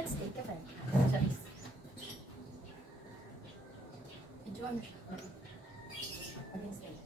Let's take a break. Charis. Enjoy mo siya. Against it.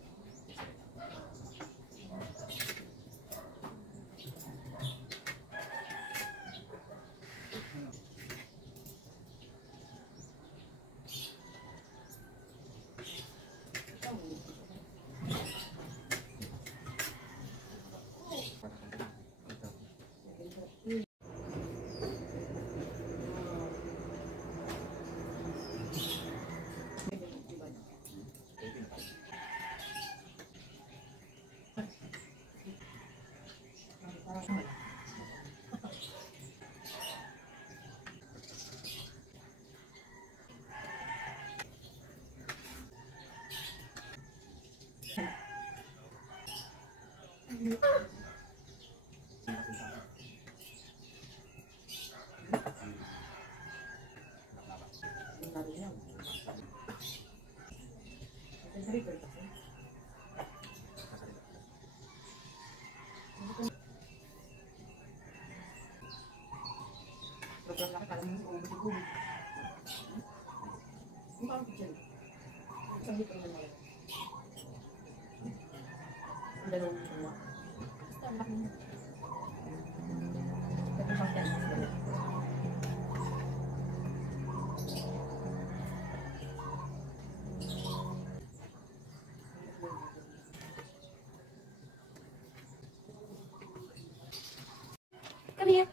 Come here.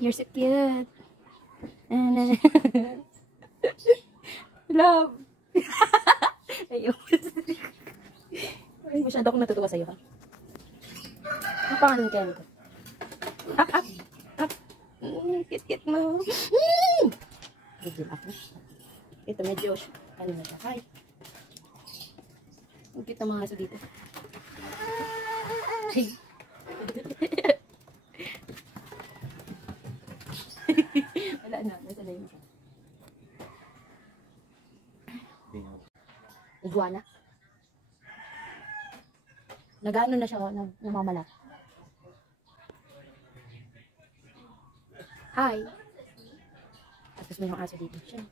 You're so cute. Love. Ayun. Ay, masyado akong natutuwa sa'yo, ha? Ang pangalan kaya nito? Up, up, up. Kit-kit mo. Gigil ako. Ito, medyo, ano na siya? Hi. Ang cute ng mga aso dito. Hi. Wala na, nasa na yun siya. Iguana. Nagano na siya, namamala. Hi. Tapos may mga aso dito siya.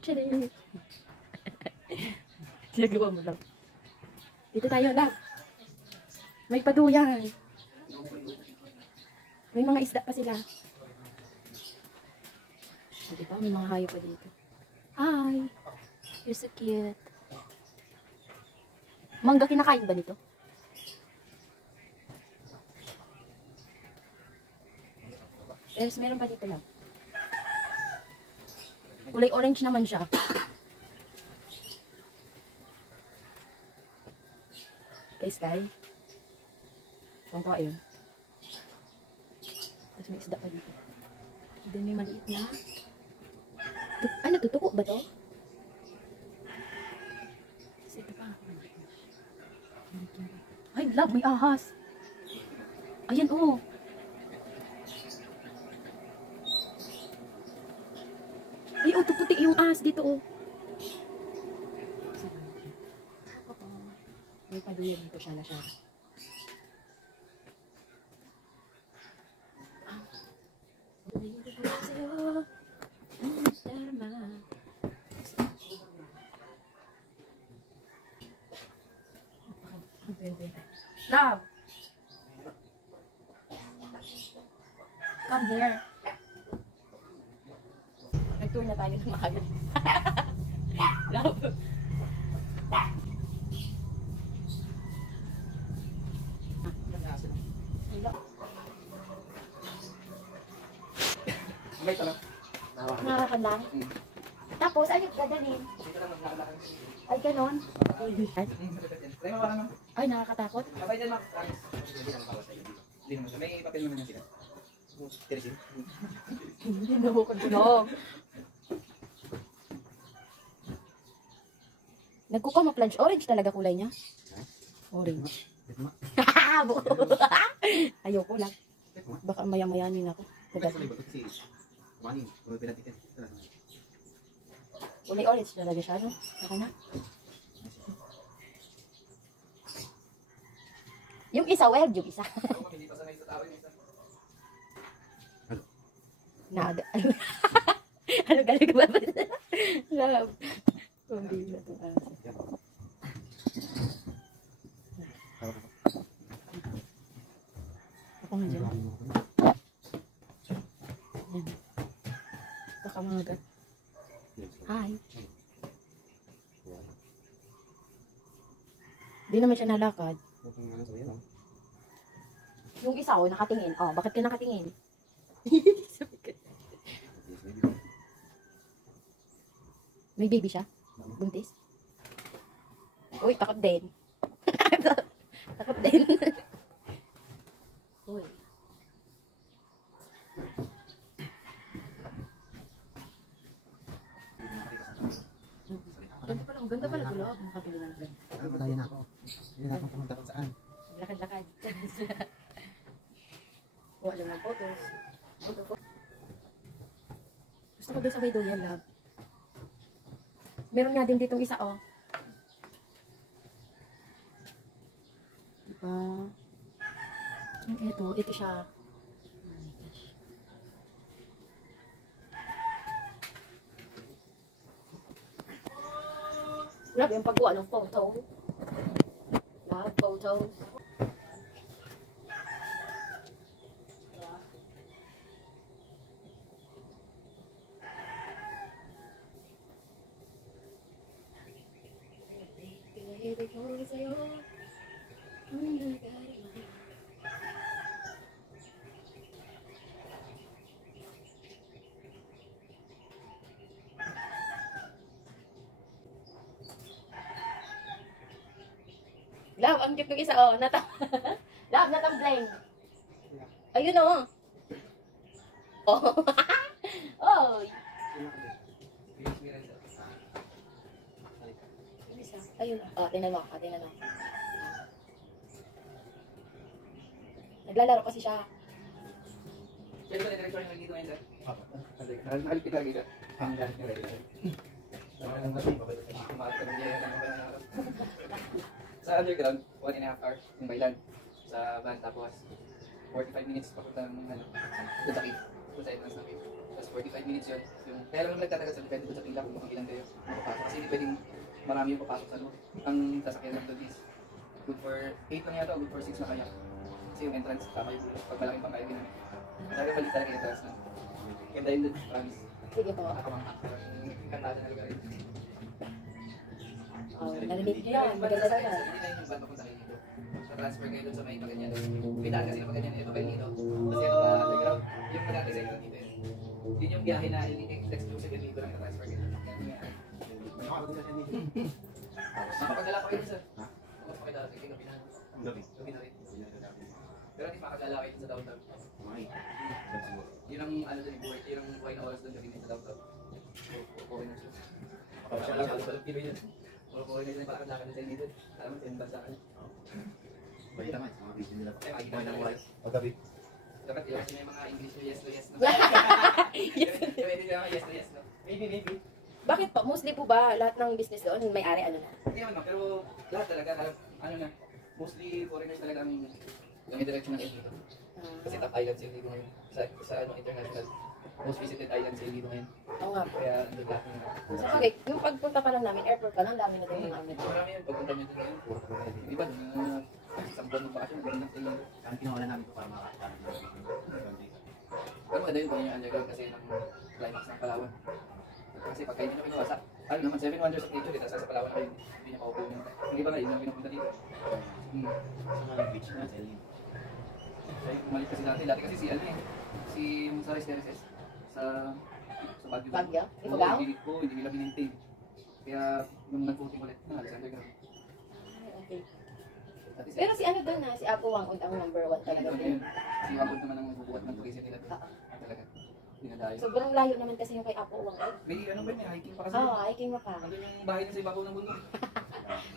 Chili. Sinagawa mo lang. Dito tayo lang. May paduyan. May mga isda pa sila. Diba? May mga hayop pa dito. Hi! You're so cute. Mangga, kinakain ba nito? Yes, meron pa dito lang. Kulay orange naman siya. Kay Sky. Pangka yun. Tapos may isda pa dito. Then may maliit na. Ano, tutuko ba to? Kasi ito pa. Ay, love, may ahas. Ayan, oh. Ay, oh, tuputi yung ahas dito, oh. May paduyan dito siya na siya. Love. Come here. Nag-tour na tayo ng maaga. Love. Narakan lang. Tapos, ano dadalhin? Ay, ganon. Ay, nakakatakot. May papel naman sila. Hindi na ako kagulong. Nagkukamuflage. Orange talaga kulay niya. Orange. Ayoko lang. Baka maya-mayanin ako. Kulay orange talaga siya, no? Ako na. Yung isa, wild yung isa. Ako kami, hindi pa sanay sa tao yung isa. Nada. Ano galing ka ba? Love. Kundi na to. Ako nga dyan. Kakamagat. Hi. Di naman siya nalakad. Yung isa ko, nakatingin. Oh, bakit ka nakatingin? Sabi ka. May baby siya? Buntis? Uy, takot din. Takot din. Uy. Ganda pala ito loob. Makabili ng plan. Kaya na ako. Hindi na akong pumunta kung saan. Lakad-lakad. Kuha lang ng photos. Gusto ko doon sa may doyan, love. Meron nga din ditong isa, oh. Diba? Ito siya. Grabe yung pagkuha ng photo. Love photos. Pinahilig ko sa'yo. Ang nagari. Love, ang cute ng isa, oh. Love, natambleng. Ayun, oh. Oh. Oh. Ayun. Oh, tingnan mo. Tingnan mo. Naglalaro kasi siya. Pwede ba na-director yung dito ngayon, sir? Nakalipit lagi, sir. Hanggang yung ready, sir. Sa underground, 1.5 hours yung baylan sa van, tapos 45 minutes papunta ng doon sa cave, doon sa entrance ng cave. Tapos 45 minutes yun. Kaya lang nagtatagal sa depende doon sa pila kung baka ilan kayo makapasok. Kasi hindi pwedeng marami yung papasok sa loob. Ang sasakyan lang doon is good for 8 lang yata o good for 6 na kaya. Kasi yung entrance, tama yung pag malaking pang kaya ginamit. Talaga palit talaga yung entrance na. Kaya dahil doon, promise. Sige po. Ako mga kantada na lugar yun. Oh, narinig niyo yan. Maganda sa ka. Hindi na yung van papunta kayo dito. Transfer kayo doon sa may paganyan. Pitaan kasi ng paganyan. Ito kayo dito. Kasi ito pa underground. Yung pagkakay sa inyo dito yun. Yun yung biyahe na hindi exclusive yun dito lang na-transfer kayo. Makapagdala ko kayo sir. Makapagdala kayo gabi na. Gabi na rin. Pero hindi makakagala kayo sa downtown. Yun ang ano doon, yun ang buhay na oras doon gabi na sa downtown. Okay na siya. Puro yun. Puro yun yung palakad-lakad na tayo dito. Alam mo, tinban sa akin. Balita nga, mga video nila. Ay, makikita mo ng oras. Paggabi. Dapat yun kasi may mga English na yes to yes. Pwede nila mga yes to yes. Maybe. Bakit po? Mostly po ba lahat ng business doon may-ari ano na? Hindi naman, pero lahat talaga, ano na, mostly foreigners talaga ang direction ng dito. Kasi top islands yung dito ngayon. Sa international, most visited islands yung dito ngayon. Oo nga po. Kaya ang lahat ng Sa bagay, yung pagpunta pa lang namin, airport pa lang, dami na din mga amin. marami yun, pagpunta nyo dito ngayon. Yung iba, isang buwan ng bakasyon, ganun lang sila. Ang kinuha namin ito para makakatahan. Pero maganda yun, yung underground kasi ng climax ng Palawan. Kasi pagka hindi nyo kinuha sa, ano naman, 7 wonders of nature, tapos sa Palawan kayo, hindi nyo paupo yun. Yung iba nga, yun yung pinupunta dito. Sa mga beach na, sa Elin. So, umalit kasi dati kasi si ano eh, si Monsares Terraces sa Baguio. Baguio? Oo, Ifugao? hindi nila binintay. Kaya nung nag-voting ulit, naalis underground. Okay. Dati Pero si ano doon na, si Apo Wangod ang number 1 talaga yun, din. si Wangod naman ang magbubuhat ng tourism nila. Talaga. Dinadayo. Sobrang layo naman kasi yung kay Apo Wangod. May ano ba yun, may hiking pa kasi. Oo, hiking mo pa. Andun yung bahay niya sa ibabaw ng bundok.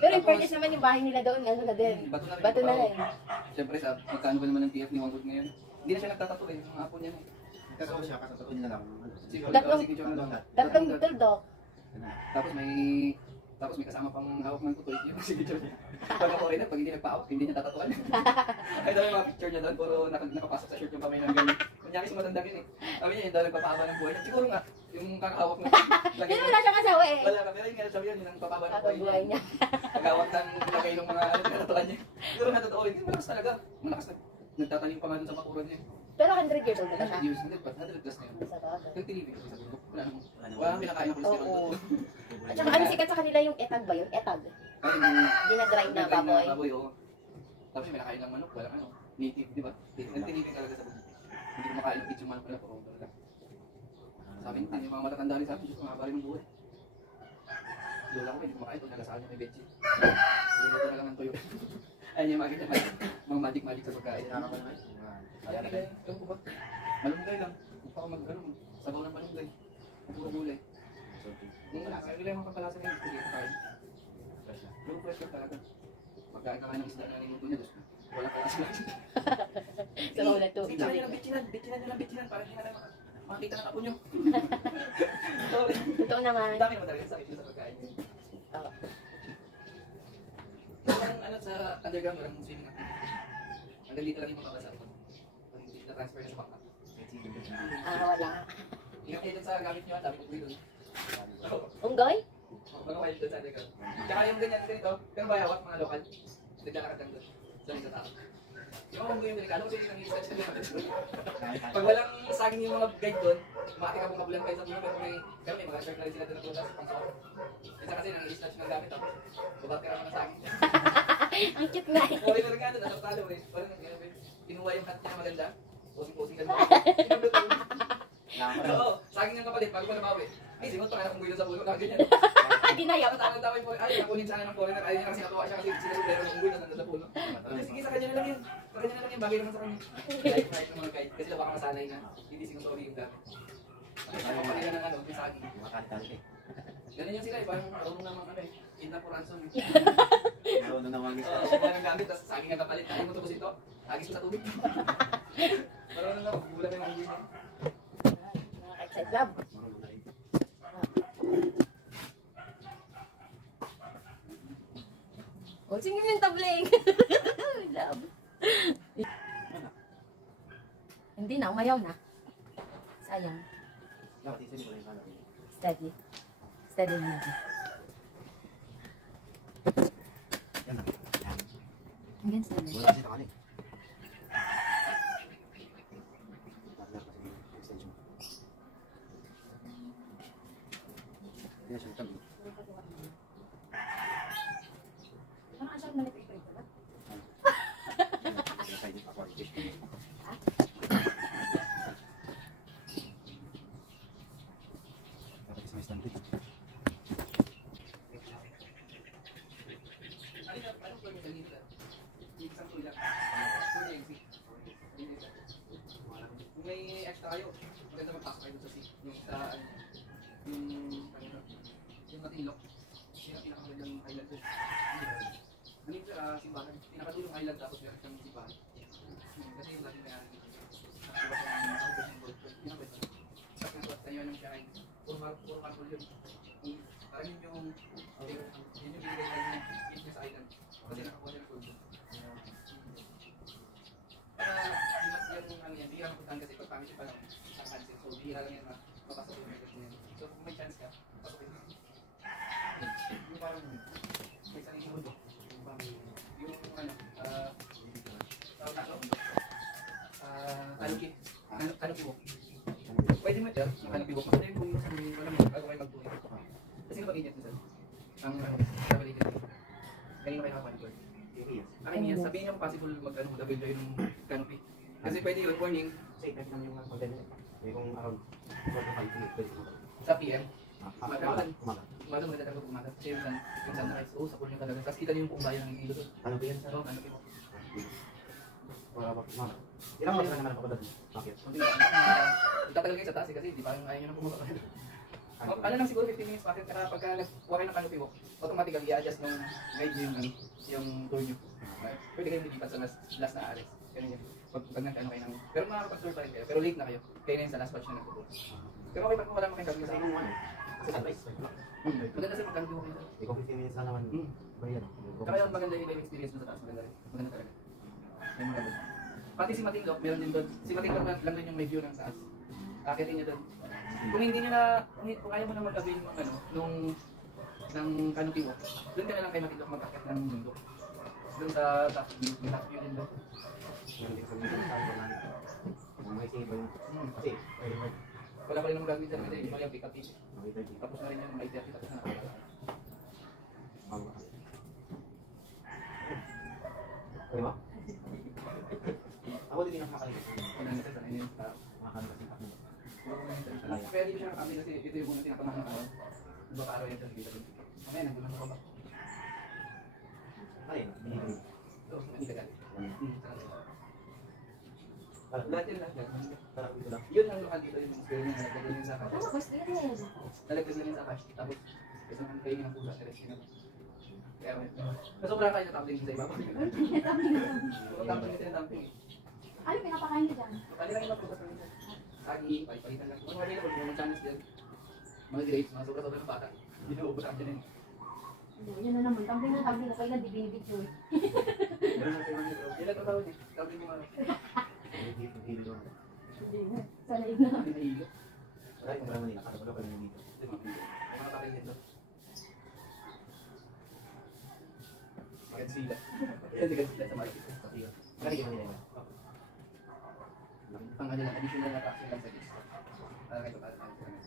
Pero in fairness naman yung bahay nila doon, ano na din. Bato na rin. Siyempre sa magkano ba naman ang TF ni Wangod ngayon? Hindi na siya nagtatato eh, yung apo niya. Kasi siya, kasatuin nila lang. Si Tatlong- si Kicho na Tatlong tuldok. Tapos may Tapos may kasama pang hawak ng tutoy, yung signature niya. Pag ako rin, pag hindi nagpa-out, hindi niya tatatuan. Ay, dami mga picture niya doon, puro nakapasok sa shirt yung kamay ng ganyan. Kunyari si matanda yun eh. Sabi niya, yun daw nagpapahaba ng buhay niya. Siguro nga, yung kakahawak mo. Pero wala siyang asawa eh. Wala ka, pero yun nga sabi yun, yung nagpapahaba ng buhay Buhay niya. niya. Pagawak ng lagay ng mga pinatuan niya. Siguro nga totoo, hindi malakas talaga. Malakas na. Nagtatanim pa nga doon sa bakuran niya. Pero 100 years old na ba siya? 100 years, 100 plus na yun. Sa bagay. Yung tinipin ko sa bundok, wala namang, wala namang pinakain ng cholesterol Oo. doon. At saka ano sikat sa kanila yung etag ba yun? Etag. Ay, yung Dinadrive na baboy. oo. Tapos may nakain ng manok, walang ano, native, di ba? Tinipin talaga sa bundok. Hindi ko makain ng kitchen manok pala, puro talaga. Sabi niya, yung mga matatanda rin sa akin, Diyos ko, mahaba rin ng buhay. Lola ko, hindi ko makain, pag nagasahan niya may veggie. Luluto na lang ng tuyo. Ayun yung mga ganyan, mga magic-magic sa pagkain. Kailangan ko naman. Ayan, alam ko ba? Malunggay lang. Huwag pa ako sabaw ng malunggay. Puro gulay. Kaya yung mga kapalasan ngayon, hindi ko kain. Pero fresh lang talaga. Pagkain ka ng isda na niluto niya, Diyos ko. Wala kalas lang. Sa mga to. Bitchinan niyo ng bitchinan, para hindi na lang makakita ng apo niyo. Totoo naman. Ang dami naman talaga sa sakit sa pagkain. Oo. Yung ano sa underground, walang swimming activity. Hanggang dito lang yung mababasa ko. Pag hindi na-transfer na sa bangka. Wala. Ingat kayo dun sa gamit niyo, dami ko po yun. Unggoy? Mga wild doon sa underground. Tsaka yung ganyan ganito, yung bayawat mga lokal. Naglalakad lang doon. Sa mga tao. Yung mga yung delikado kasi yung nang-i-stretch na doon. Pag walang saging yung mga guide doon, mati ka mong kabulan kayo sa puno, pero may mga shark na rin sila doon na putas pang soko. Isa kasi nang-i-stretch ng gamit tapos babat ka lang ng saging. Ang cute nga eh. Okay na rin nga doon, nasartalo eh. Parang kinuha yung hat niya maganda. Posing-posing ka doon. Oo, saging ng kapalit, bago pa nabawi. Ay, simot pa kaya kung gulo sa puno, ganyan. Dinayap. Tama-tama yung ay, nakunin sana ng foreigner. Ayaw niya kasi natuwa siya kasi sinasubero ng unggoy na nandun sa puno. Sige, sa kanya na lang yun. Sa kanya na lang yun, bagay naman sa kanya. Kahit ng mga guide, kasi baka masanay na hindi sinusori yung gamit. Kasi siya kapalila ng ano, yung saging. Ganun yan sila eh, parang marunong naman ano eh. Kinta po ransom eh. Marunong naman gusto. Oo, kung ng gamit, tapos saging ang kapalit. Kaya mo tapos ito, agis mo sa tubig. Marunong naman, bulan na yung unggoy niya. Nakaka-excite love. Marunong na rin. Oh, singin yung tabling. Love. Hindi na, umayaw na. Sayang. Dapat isipin ko rin sana. Steady. Steady na. Yan na. Yan. Hanggang steady. Wala kasi takali. Partner kasi yung extension. Hindi na siya tabi. Parang asal malipit pa ito ba? Side ako, fish. Dapat isa may stand dito. Anong floor yung kanina? Yung isang floor lang. Floor na exit. Kung may extra kayo, maganda magpasok kayo sa seat. Yung sa, ano, yung matilok. Yun ang pinakamagandang island doon. Ano yung simbahan? Pinakatulong island tapos meron siyang simbahan. Kasi yung lagi may ano. Nakasulat yung outdoor symbol. Yun ang pwede. Tapos nasulat tayo ng shrine. Puro marble yun. Parang yun yung binigay niya niya sa island. Kasi nakakuha niya ng gold. Yung ano yan, bihira mapuntahan kasi pag pangit pa lang isang handset. So bihira lang yan mapasok yung message niya. So kung may chance ka, pasokin mo. Yung parang may sarili mo doon. Yung ano, tawag na ako, Canopy walk. Pwede mo ito, yung Canopy walk. Maganda yung kung alam mo, bago kayo mag-tour. Kasi yung pag-init nito, ang travel agent. Kanina kayo nakapanipur. Akin yan, sabihin niyo kung possible mag-double joy ng canopy. Kasi pwede yun, morning, Kasi kahit naman yung content niya. May kung around 45 minutes pwede mo. sa PM, Umaga. umaga maganda talaga umaga. Kasi yung sunrise, sa pool niyo talaga. Tapos kita niyo yung buong bayan ng Iloilo doon. Ano ba yan? So, canopy walk. Para ba umaga? Ilang oras na naman ako doon? Bakit? Kunti lang. Tatagal kayo sa taas kasi di parang ayaw nyo na pumaba. Ano lang siguro 15 minutes bakit kaya pagka nagkuha kayo ng canopy walk, automatically i-adjust ng guide nyo yung tour nyo. Pwede kayong lilipat sa last na ares. Ganun yun. Pag nagkano kayo ng... Pero makakapag-tour pa rin kayo. Pero late na kayo. Kayo na yun sa last batch na nagpupunta. Pero okay pag wala mo kayong gagawin sa inyo. Kasi sunrise, like, wala. Maganda sa magkano kayo. Eh, kung 15 minutes lang naman, ba yan? Kaya yung maganda yung experience mo sa taas. Maganda rin. Maganda talaga. Yung maganda. Pati si Matinlok, meron din doon. Si Matinlok lang din yung may view ng taas. Akitin niyo doon. Kung hindi niyo na, kung ayaw mo na mag-avail ng ano, ng canopy walk, doon ka na lang kay Matinlok mag-akit ng bundok. Doon sa top view, may top view din doon. Yung din sa video, sabi ko lang. Kung may save ba yun? Kasi, pwede mo. Wala pa rin naman gagawin dyan. Hindi mo yung pick up ticket. Makita dito. Tapos na rin yung mga ITR tapos na nakakala. Pwede ba? Ako din yung makakaligit. Kung ano sa sanay yung tao. Makakalimutan mo. Kaya di ko siya nakakami kasi ito yung unang tinatamaan ng araw. Iba pa araw yan sa dito. Mamaya nagbulan ako ba? Ayun, binibig. Ito, hindi ka galit. Parang, Lahat yun lahat. parang dito lang. Yun ang lokal dito yung mga square niya. Nalagyan yun sa cash. Ano, boss, dito yan. Nalagyan lang yun sa cash. Tapos, isang ang kayo ng pusa. Teres yun. Kaya, nasobra kayo na tumbling sa iba. Tumbling ito yung tumbling. Ano pinapakain niyo dyan? Kali lang yung mga pusa sa minsan. Sagi, palitan lang. Mga available, mga channels dyan. Mga grapes, mga sobra-sobra ng bata. Hindi na ubos ang dyan yun. Yan na naman, tumbling na tumbling na kayo na di binibidyo eh. Meron natin mga bro. Ilan ang tawag eh? Tumbling mo ano? Hindi doon. Hindi na, sa laig na. Hindi nahihilo. Wala yung parang manila. Wala pa rin dito. May mga takil dito. Godzilla. Yan si Godzilla sa market. Kaya yung manila. Ang ano lang, additional na tax lang sa list. Para kayo para sa kanila.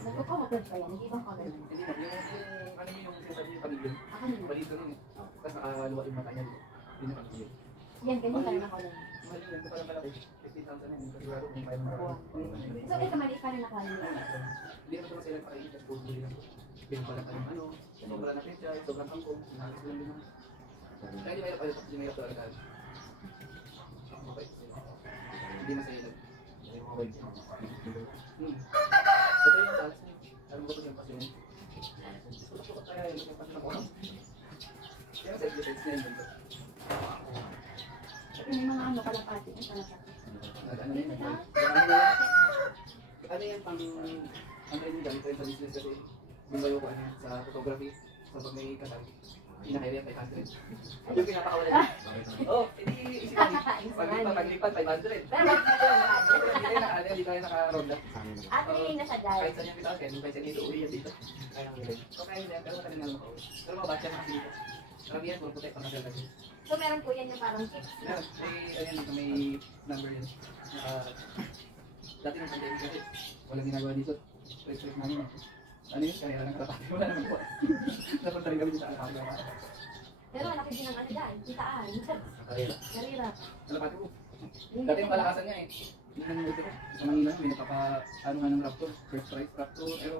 Nagko-camouflage pa yan, hindi ibang color. Hindi mo, yung ano yung sinasabi yung pamilya. Ako nila. Balito nun eh. Tapos nakaluwa yung mata niya dito. Yun yung pamilya. Yan, ganyan ka rin ang color. Mahal yun, ito parang malaki. 50,000 na yun. Sigurado kung kaya mo. So, ito maliit pa rin na color. Hindi naman naman sila pakain, just puro buli lang. Pinapala ka ng ano, sobrang na pecha, sobrang kangkong, sinakis lang din ang. Kaya di mahirap ayaw, di mahirap ito agad. Okay. Hindi masaya lang. Ito yung taas niya. Alam ko yung pasyon. Kaya yung pasyon ako. Kaya sa exercise niya yun. May mga ano, kalapati. Ang kalapati. Ano yun? Ano yan pang... Ano yun gamit ko sa business kasi bumbayo ko ano sa photography. So pag may kasal, pinakaya yan 500. Yung pinapakawalan niya. Oh, hindi isipan. Paglipat 500. Pero mag-video Hindi tayo naka-road lang. at rin na siya guys. Kahit saan yung pitas, kaya hindi dito, uwi yan dito. Kaya yung nilay. So kaya hindi, pero matagal na lang ako. Pero mga batya mga dito. Karamihan, puro puti, pang-nagal kasi. So, meron po yan yung parang chips. Meron, may number yun. Dati ng pandemic kasi, walang ginagawa dito. Stress namin. Ano yun? Kaya lang kalapati. Wala naman po. Napunta rin kami dito sa alapati. Pero malaki din ang ano dyan, kitaan. Karera. Narira. Alapati po. Dati yung kalakasan niya eh. Hindi na nito ko. Sa Manila, may napapa, ano nga ng raptor. First price raptor, pero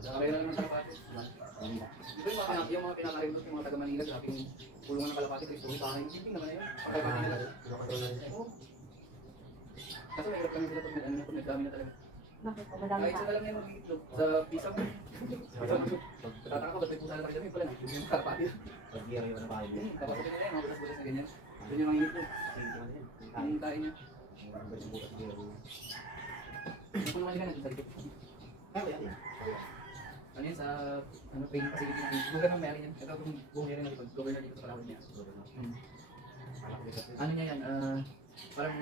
kaya lang ng kalapati. Ito yung mga pinakarin doon, yung mga taga Manila, grabing pulungan ng kalapati. Kasi tuloy pa yung shipping naman na yun. Kalapati nila. Oo. Kaso mahirap kami sila pag nagdami na talaga. Bakit po? Madami Kahit pa. sa lang yan mag-iitlog. Sa pisa mo. Tataka ko, ba't may pusa na tayo dami? Pala, yung kalapati. Pag-gira yung ano pa kayo. Tapos sabi nila yan, mga butas-butas na ganyan. Doon yung mga itlog. Yung tayo niya. Yung pulungan niya ganun sa likod. Ano yun sa training facility natin. Bukan ng may-ari niya. Ito kung buong area na likod. Governor dito sa Palawan niya. Ano niya yan? Parang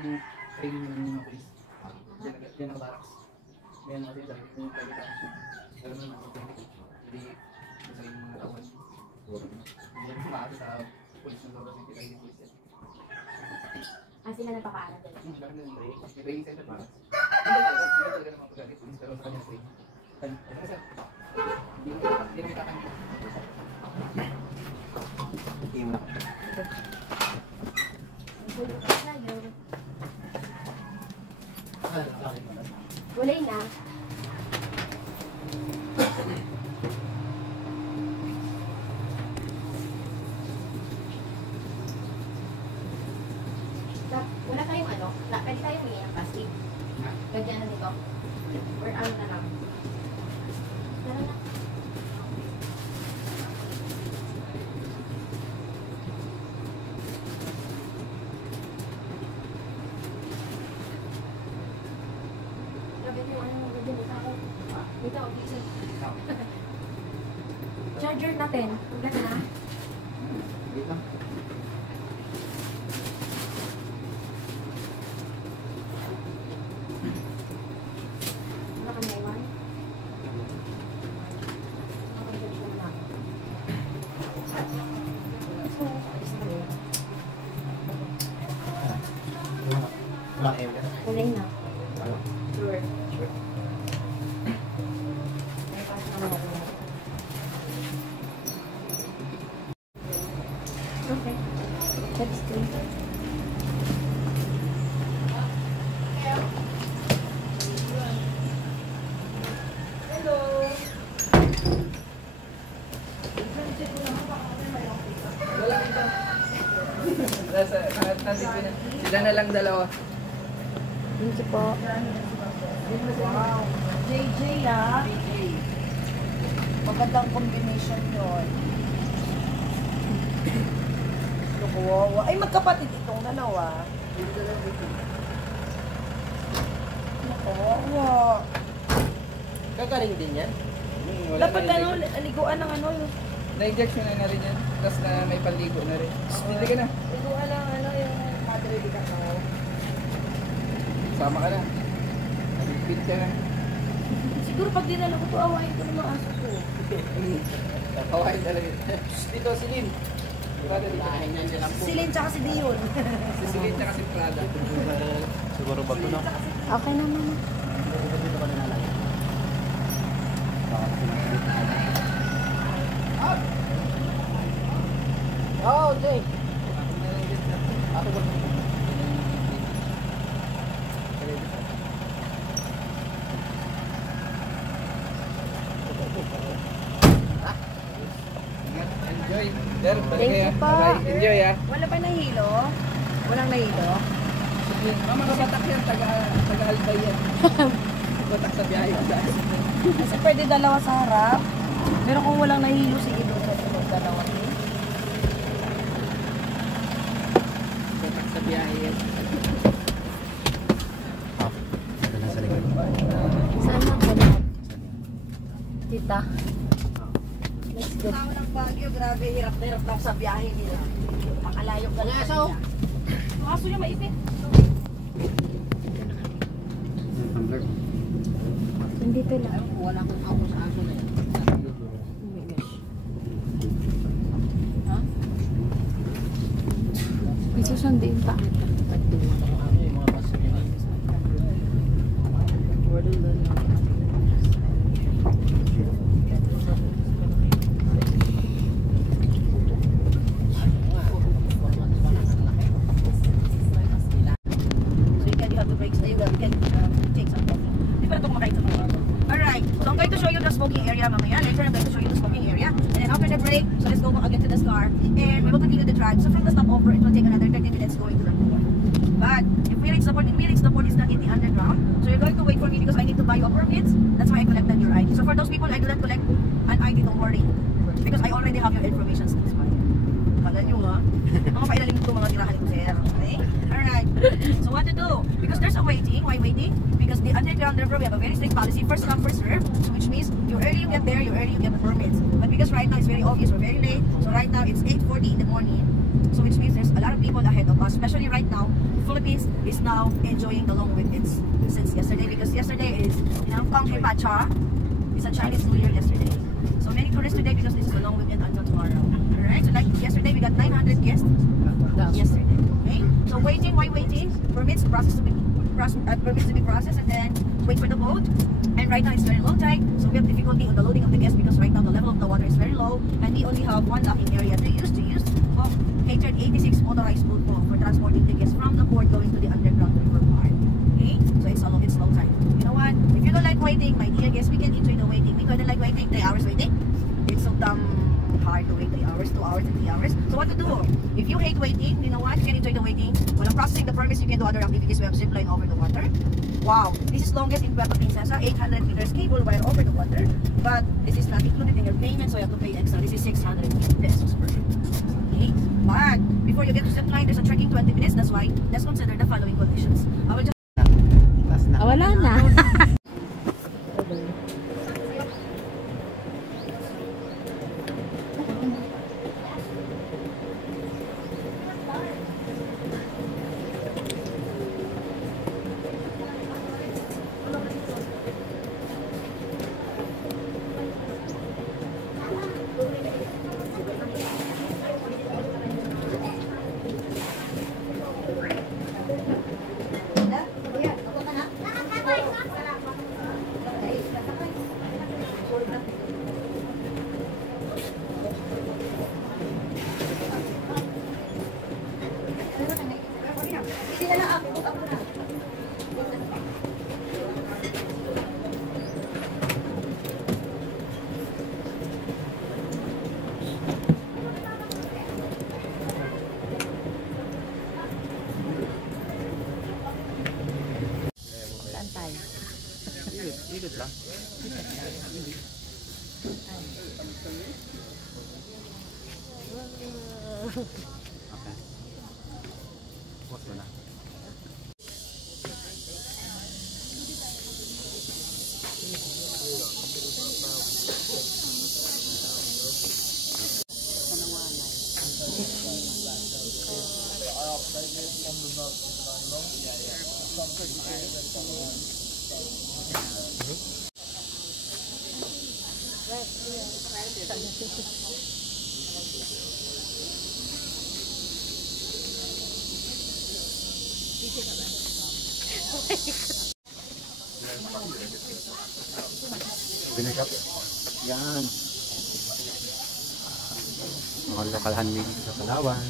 training ng mga police. Yan nakabaraks. Yan kasi sabi kung private ako. Pero naman ako private. Hindi sa yung mga tawan. Hindi naman maato sa police ng Loro City. Kaya police yan. Ah, sila nagpapaaral din. Bakit na may training center pa? Hindi talaga naman pagkakit police pero sa kanya training. Hindi mo kakanya. Hindi mo na. Gulay na. Wala kayong ano? Pwede tayong may plastic. Gagyan na nito. Or ano na lang. Tara na. Charger natin. Kompleto na. Wait lang. Wala ka naiwan? So, alis na yun. Wala area. Kulay na. Ano? Sure. Sure. May pasok na ako. Okay. That's good. Wala ito. Nandito na. Sila na lang dalawa. Thank you po. Wow. JJ ah. Magandang combination yun. Kawawa. Ay, magkapatid itong dalawa. Kawawa. Gagaling din yan. Wala Dapat na ano, aliguan ng ano. Na-injection na rin yan. Tapos na may panligo na rin. Hindi ka na. Aliguan ng ano yung Padre de Cacao. Sama ka na. Nagpipit ka na. Siguro pag dinala ko to, awayin ko ng mga aso ko. Kawain talaga. Dito, si Lynn. Prada dito. Si Lynn tsaka si Dion. Si Lynn tsaka si Prada. Siguro ba ito, no? Okay na, mama. Dito ka nilalagay. Baka kasi oh, Jay. Ako ba? Enjoy. There, Thank you po. Bye. Enjoy ah. Wala pa nahilo? Walang nahilo? Mama kabatak yan, taga-albay yan. Kabatak sa biyahe ko dahil. Kasi pwede dalawa sa harap. Pero kung walang nahilo, sige doon sa sunod dalawa. Kabatak sa biyahe yan. Ito lang sa likod. Saan na po lahat? Tita. Let's go. Tao ng Baguio, grabe, hirap na hirap lang sa biyahe nila. Pakalayo ka na. Aso niya maipit. Nandito lang. Wala akong ako sa aso na yan. Ha? May susundin pa. So you can have to break. You can take some coffee. Di ba ito kumakain sa mga? Alright, so I'm going to show you the smoking area mamaya. Later I'm going to show you the smoking area. And then after the break, so let's go again to the scar. And we will continue the drive. So from the stopover, it will take another 30 minutes going to the port. But if we reach the port, it's not in the underground. So you're going to wait for me because I need to buy your permits. That's why I collected your ID. So for those people I do not collect an ID, don't worry. Because I already have your information. So that's fine. Kala nyo ha? Mga pailalim ko mga tirahan ko sir. Okay? Alright. So what to do? Because there's a waiting. Why waiting? Because the underground river, we have a very strict policy. First come, first serve. So which means, the early you get there, the early you get the permits. But because right now it's very obvious, we're very late. So right now it's 8:40 in the morning. So which means there's a lot of people ahead of us. Especially right now, Philippines is now enjoying the long weekends since yesterday. Because yesterday is Kanghe Pacha. It's a Chinese New Year yesterday. So many tourists today because this is a long weekend until tomorrow. Alright, so like yesterday we got 900 guests. Yesterday. Okay? So waiting, why waiting? Permits process to be processed and then wait for the boat. And right now it's very low tide, so we have difficulty on the loading of the guests because right now the level of the water is very low and we only have one docking area to use of catered 86 motorized boat for transporting the guests from the port going to the underground river park. Okay? So it's low tide. You know what? If you don't like waiting, my dear guests, we can enjoy the waiting. Because I don't like waiting, 3 hours waiting. It's so damn hard to wait 3 hours, 2 hours, and 3 hours. So what to do? If you hate waiting, you know what? You can enjoy the waiting. While I'm processing the permits, you can do other activities. We have zip line over the water. Wow, this is longest in Puerto Princesa, 800 meters cable wire over the water. But this is not included in your payment, so you have to pay extra. This is 600 pesos per day. Okay? But before you get to zip line, there's a trekking 20 minutes. That's why let's consider the following conditions. I will just Wala na. Okay. Pause mo na. Binigap. Yan. Mga local handmade sa Palawan.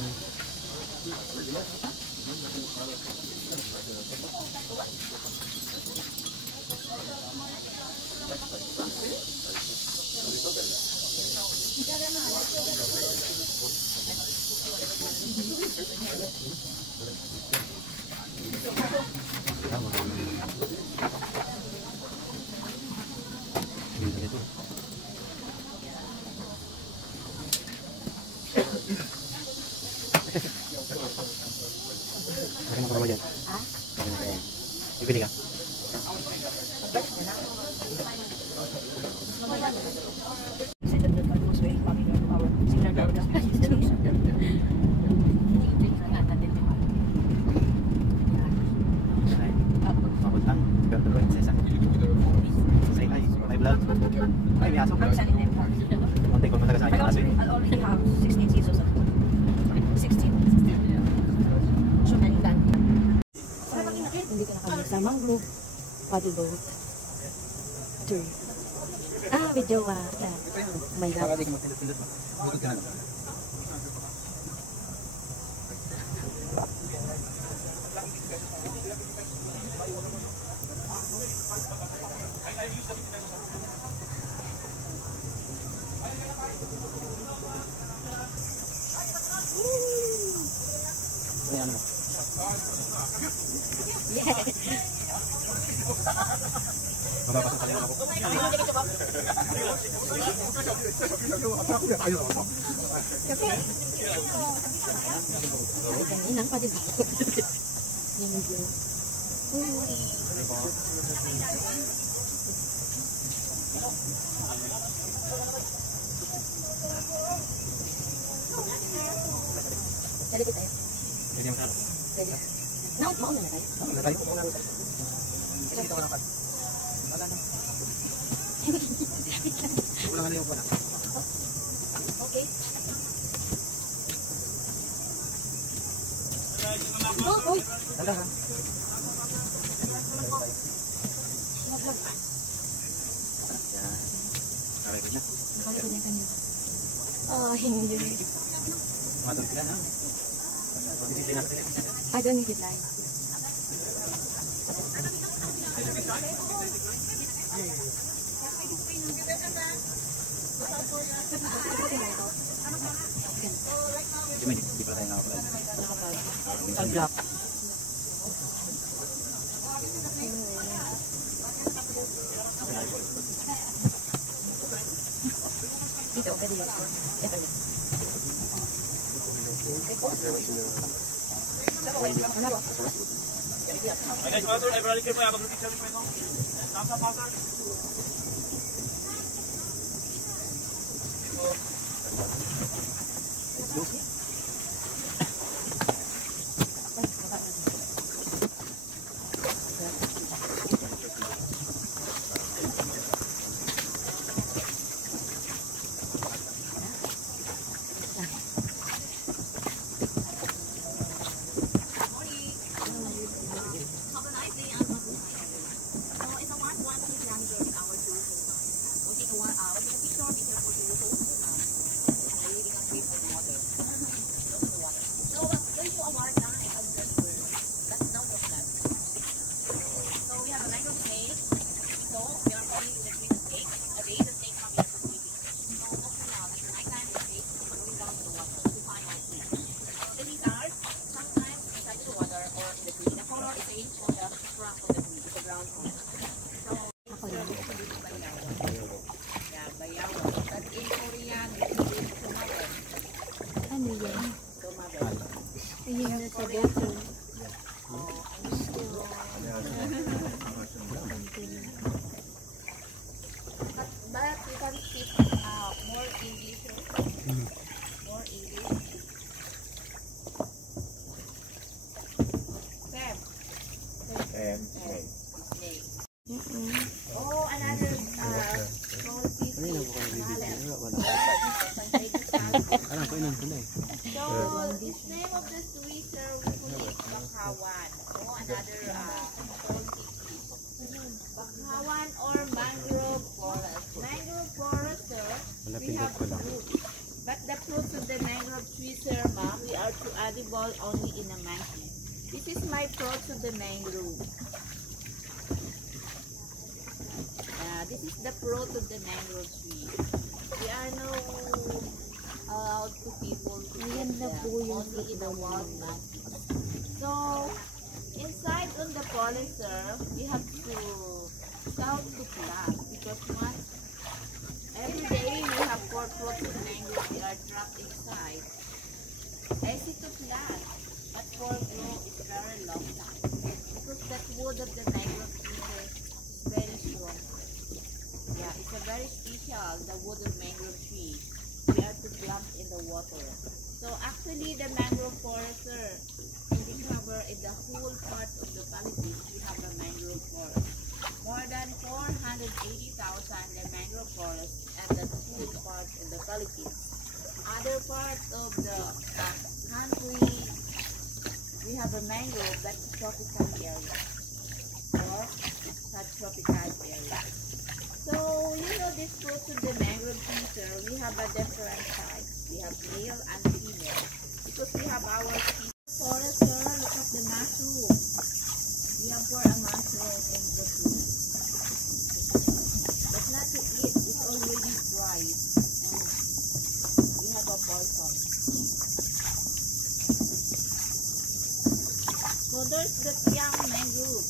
Ano ka ba dyan? Ha? Bibili ka? Mabuntang. Pero tuloy sa isa. Say hi. Hi vlog. Ay, may aso. Konti ko mataga sa akin. Aso yun. I already have 16 seasons of 16. So many than. Hindi ka nakabalik sa mangrove, paddle boat, tour. Video yeah. My God. Baka di ka magpindot-pindot mo. Bukod ka na lang. Ano mo? Mababasa pa lang ako. Inang paddle boat. Yung video. Dali ko tayo. Pwede mo sarap. Dali. Mauna na tayo. Ano tayo? Dito ka lang pa. Wala na. Wala nga liyo pa na. Okay. Oh, Tanda ka. Yan. Alright na. hindi. Matulog sila na. Pag-isipin natin sila. I don't need it like. Hindi pala tayo nakapag. Pag-block. Dito, pwede yun. Ito yun. sa bottom. But you can speak more English. More English. Feb. Oh, another small piece. Alam ko inan sila eh. So, this name of the Swisser we call it Bakawan. Oh, another small piece. Bakawan or mangrove forest. Mangrove forest, sir, we have fruit. But the fruits of the mangrove Swisser, ma'am, we are too edible only in a monkey. This is my fruits of the mangrove. This is the fruit of the mangrove tree. We are no allowed to people to eat them, only in the wild monkey. So, inside on the polyser, we have to start to plant because once every day we have 4 fruits of mango we are trapped inside. Easy to plant, but for grow is very long time because that wood of the mango tree is very strong. Yeah, it's a very special, the wood of mangrove tree. We are to plant in the water. So actually the mangrove forest, we cover in the whole part of the Philippines, we have a mangrove forest. More than 480,000 the mangrove forest and the whole part of the Philippines. Other parts of the country, we have a mangrove that's tropical area or subtropical area. So, you know this fruits of the mangrove tree, sir, we have a different types. We have male and female. Because we have our forest, sir, look at the mushroom. We have for a mushroom in the tree. But not to eat, it's already dry. And we have a poison. So there's the young mangrove.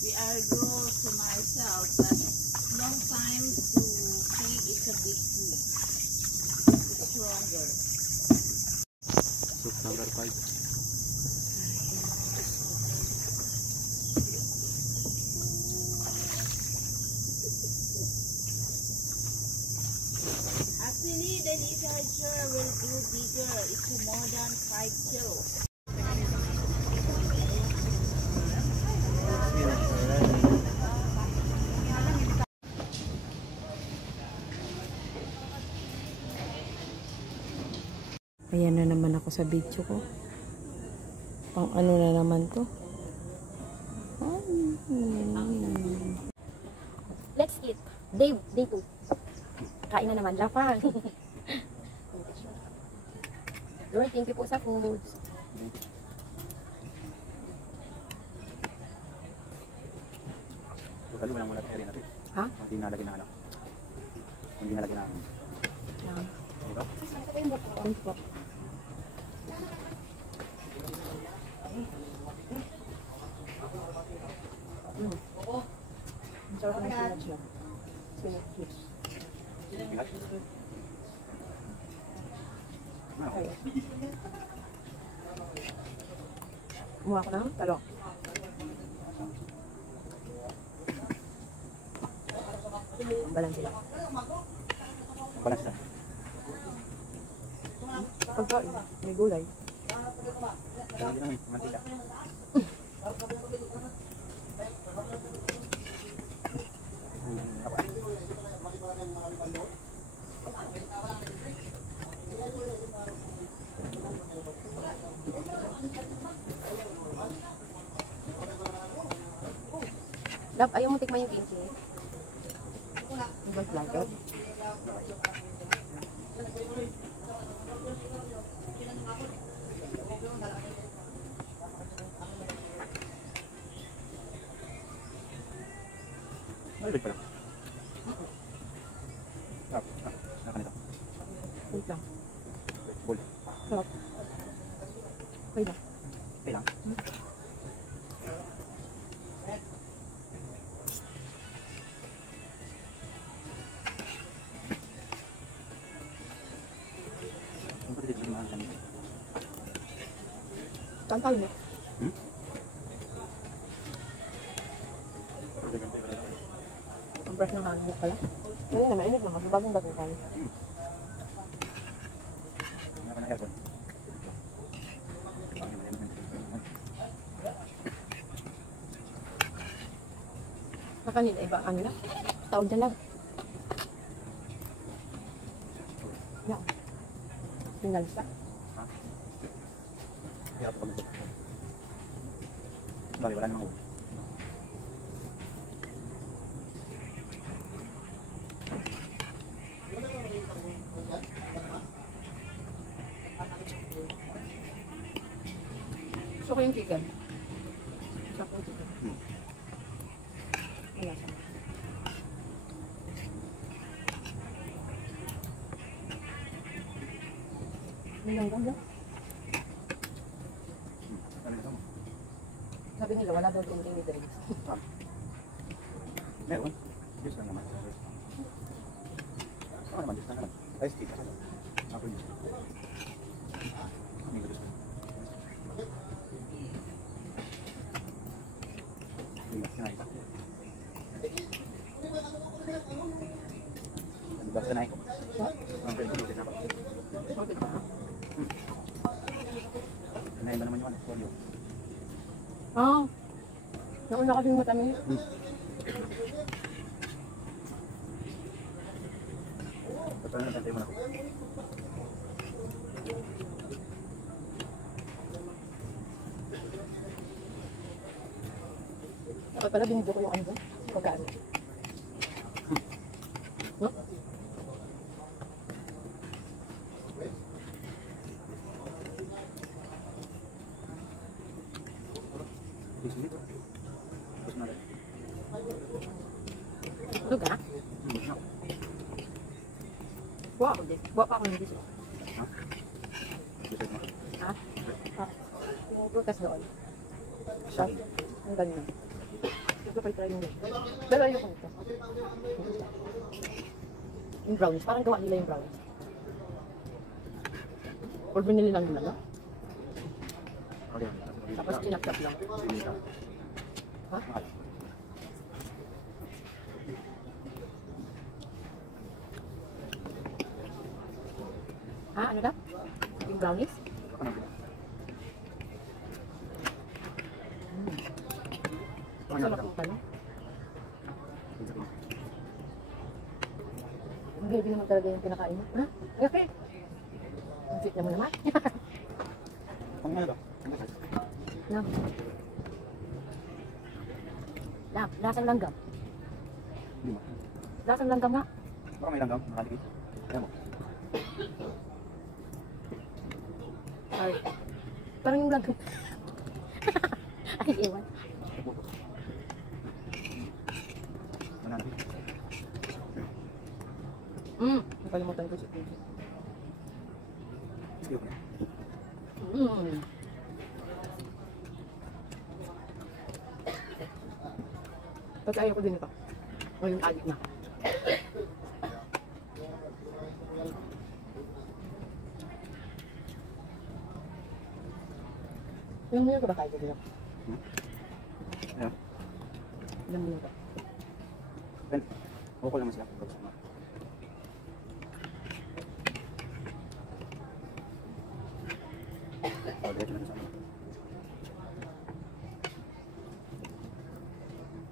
We are grown to myself, but long time to see it's a big tree. It's stronger. Soup number 5. Actually, the lizard sure will grow bigger. It's more than 5 kilos. Ayan na naman ako sa video ko. Pang ano na naman to. Let's eat. Day 2. Kain na naman. Lapang. Lord, thank you po sa food. Talo mo lang muna area natin. Ha? Hindi nalagyan na ano. Hindi nalagyan na ano. Diba? Thank you po. Sarap na spinach lang. Spinach chips. Spinach? Okay. Kumuha ko ng talong. Ang balan sila. Balance na. Pagkain, may gulay. Kaya hindi naman, mantika. Love, ayaw mo tikman yung kimchi? You don't like it? Malibig pala. Naka nito. Wait lang. Bol. Sarap. Okay lang. Okay lang. Ang pwede dito yung mga kanito. Saan tayo mo? Ang fresh ng hangin pala. Hindi na, mainit na kasi bagong bago tayo. Sa kanila, iba ang lang. Tawag dyan lang. Yan. Tinggal pa. Bakit wala namang ulo? Gusto ko yung chicken. Gusto ko yung chicken. Wala siya. May langgam lang. Ano ito mo? Sabi nila, wala daw itong drinks. Meron. Diyos lang naman. Ako naman, Diyos lang naman. Ice tea. Ako yun. Hindi ko Diyos lang. Hindi ba? Sinabi ko. Ano ba? Sinabi ko. Ang pwede ko. Sinabi ko. Bakit ba? Sinabi ba naman yung ano? Sorry. Ah. Nauna kasi yung matamis. Paano nagkantay mo na ako? Dapat pala binigyo ko yung ano doon. Pagkaan. No? Diyos dito. Diyos na rin. Tulog ka? Diyos na. Buwa ako din. Buwa pa ako ng dessert. Ha? Diyos na. Ha? Ha? Yung prutas doon. Siya. Ang ganyan. Ito pa try mo yun. Pero ayoko nito. Yung brownies. Parang gawa nila yung brownies. Or binili lang nila, no? Okay. Tapos kinap-tap lang. Ha? Mahal. Ha? Ano daw? Yung brownies? Ako na. Ang sarap ng pala. Ang baby naman talaga yung kinakain mo. Ha? Okay. Ang fit naman naman. Ang ano ba? No. Lasang langgam. Hindi mo. Lasang langgam nga. Baka may langgam. Nakaligid. Ayan mo. Sorry. Parang yung langgam. Ay, iwan. Nananapit. Nakalimutan ko si Pidgey. Sige, okay. Kasi ayaw ko din ito. Ngayong adik na. Ilang minuto ba tayo dito? Ayan. Ilang minuto? Ben, okay naman sila. Oh, diretso na sa ano.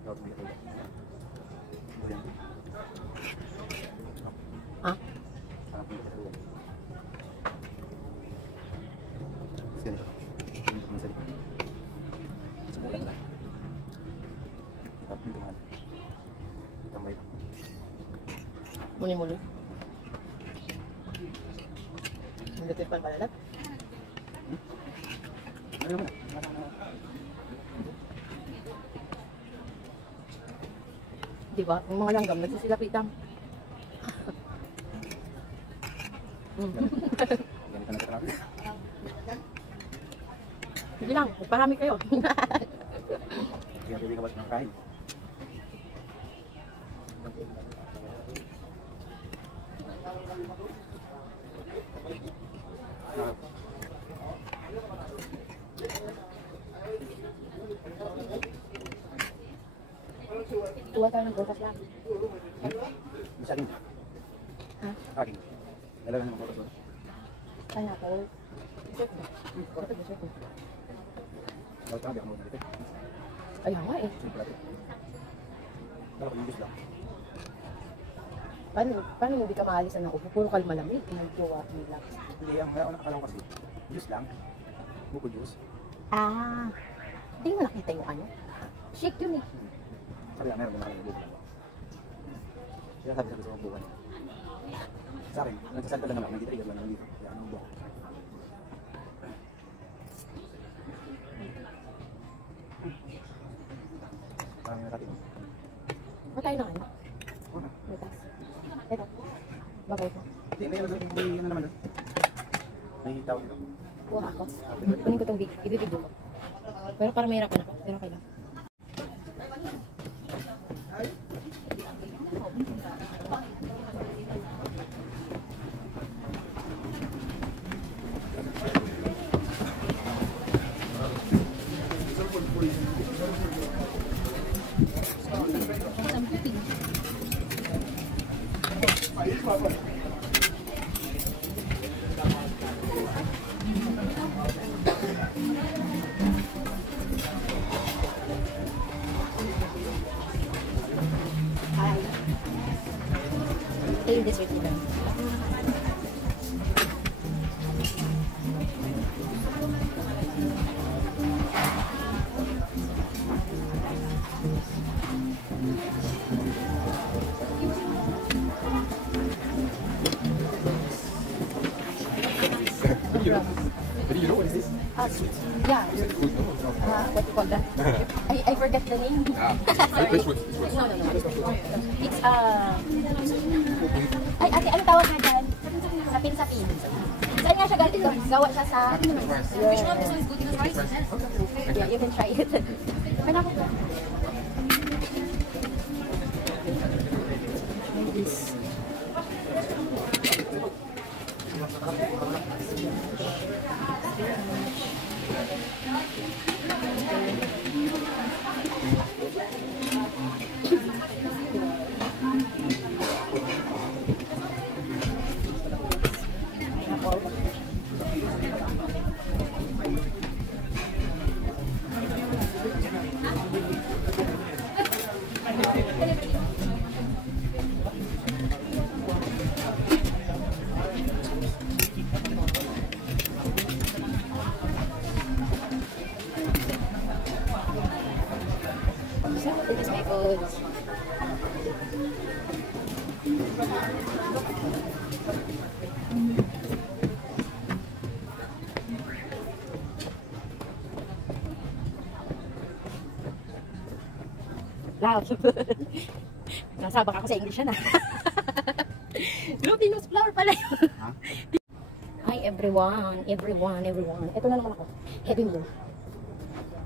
Dapat may katulad. Ayan. Ha? Sarap may katulad. Sige nito. Dito naman sa likod. Sa bulan lang. Sarap nito mahal. Tambay lang. Muli-muli. Ang gatid pa pala. Ano naman? Diba? Yung mga langgam, nagsisilapitan. Ganito na katrapis. Sige lang, parami kayo. Kaya pwede ka ba ng kain? tayo ng butas lang. Sa akin. Ha? Akin. Dalawa naman ko. Pineapple. Dessert ba? Ito dessert ba? Dapat tabi ako muna dito. Ayaw nga eh. Simple natin. Dapat yung bis lang. Paano hindi ka maalisan ng upo? Puro kalma lamig. Nagjowa nila. Hindi, ang nakakalaw kasi. Juice lang. Buko juice. Ah. Hindi mo nakita yung ano? Shake yun eh. Sabi nga, meron naman yung buko lang. Kaya sabi sa buko niya. Sa akin, nagsasalta lang naman. Nag-trigger lang dito. Kaya anong buko. Parang yung natin. Matayo ng ano? Butas. Ito. Bagay ko. Hindi, may ano naman doon. May tawag dito. Kuha ako. Kunin ko itong ibibigyo ko. Pero parang mahirapan ako. Pero okay lang. Ito yung dessert nila. But you know what is this? Sweet. Yeah. What you call that? I forget the name. Which one? No. It's ay ate, ano tawag nga dyan? Sapin-sapin. Saan nga siya galing ito? Gawa siya sa... Which one? This one is glutinous rice? Yeah, you can try it. Pineapple ba? This is my food. Loud. Nasabak ako sa English yan ah. Glutinous flour pala yun. Hi everyone. Ito na naman ako. Heavy meal.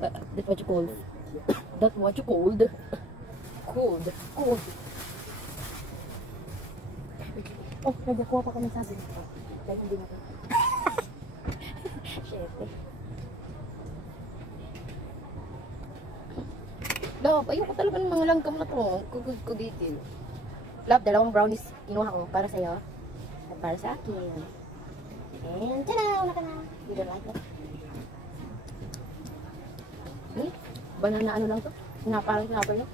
That's what you call. That's what you called. Cold. Oh, nagkuha pa kami sabi. Dahil hindi na. Shit. Love, ayoko talaga ng mga langgam na to. Kugitin. Love, dalawang brownies kinuha ko para sa'yo. At para sa akin. And tada! Wala ka na. You don't like it? Banana ano lang to? Parang sinapal nyo.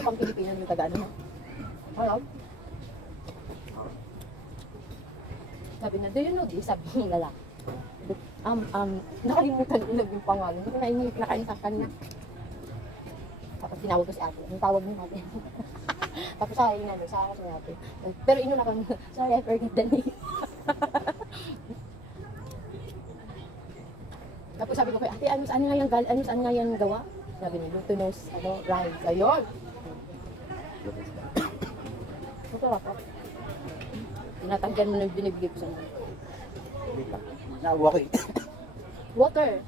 Pang Pilipinan yung taga ano. Hello? Sabi na, do you know this? Sabi ng lalaki. Nakalimutan ko yung pangalan. Hindi ko nakain sa kanya. Tapos tinawag ko si ate. Ang tawag niya natin. Tapos sa akin sa ako si ate. Pero inuna kami, sorry, I forget the name. Tapos sabi ko kay ate, ano saan nga yan gawa? Sabi niya, glutinous, rice. Ayun! Masarap ako. Tinatanggan mo na yung binibigay ko sa mga. Wait lang. Naawa ko eh. Water!